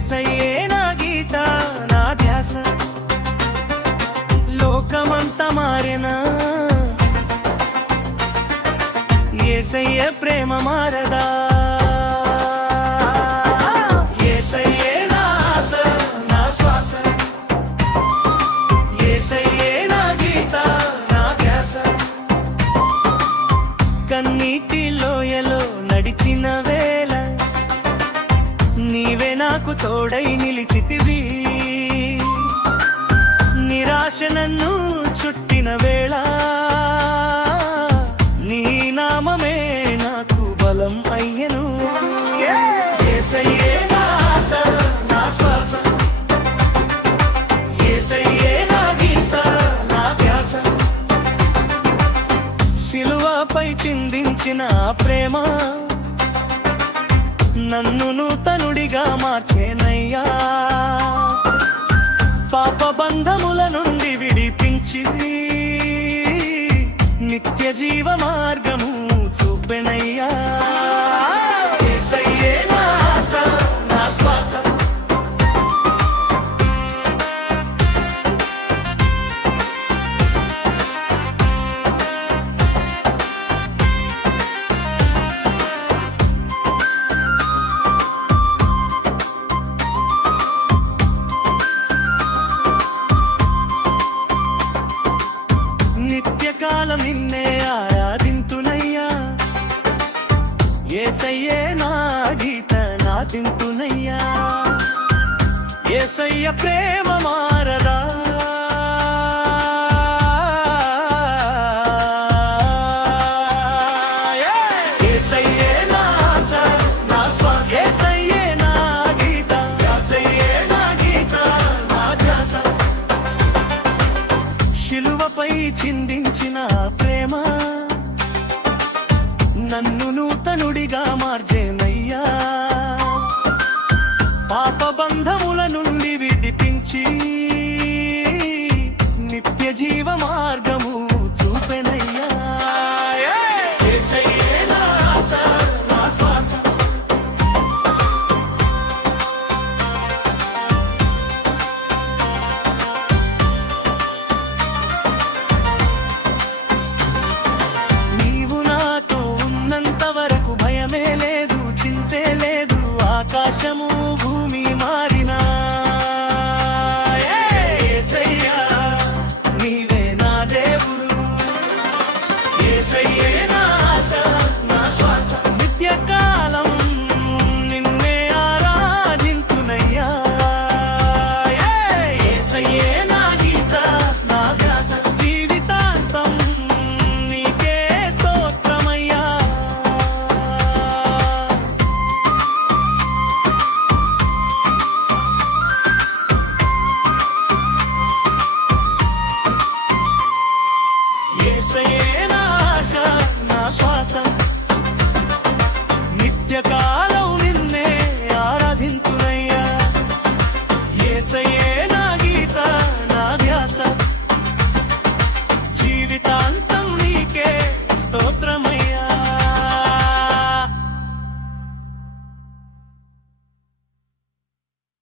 ఏసయ్యే నా గీత నా ధ్యాస. లోకమంతా మారినా? ఏసయ్య ప్రేమ మారదా? నా ఆశ నా శ్వాస. ఏసయ్యే నా గీత కన్నీ తోడై నిలిచితివి నిరాశ నన్ను చుట్టిన వేళ నీ నామమే నాకు బలం అయ్యను యేసయ్యే నా ఆశ, నా శ్వాస. యేసయ్యే నా గీత, నా ధ్యాస. శిలువపై చిందించిన ఆ ప్రేమ నన్ను నూతనుడిగా మార్చేనయ్యా. పాప బంధముల నుండి విడిపించి నిత్య జీవ మార్గము ఏసయ్యే నా గీత నా తింటునయ్యా. ఏసయ్య ప్రేమ మారదా. ఏసయ్యే నా ప్రేమ. నన్ను నూతనుడిగా మార్చే ఆకాశము భూ again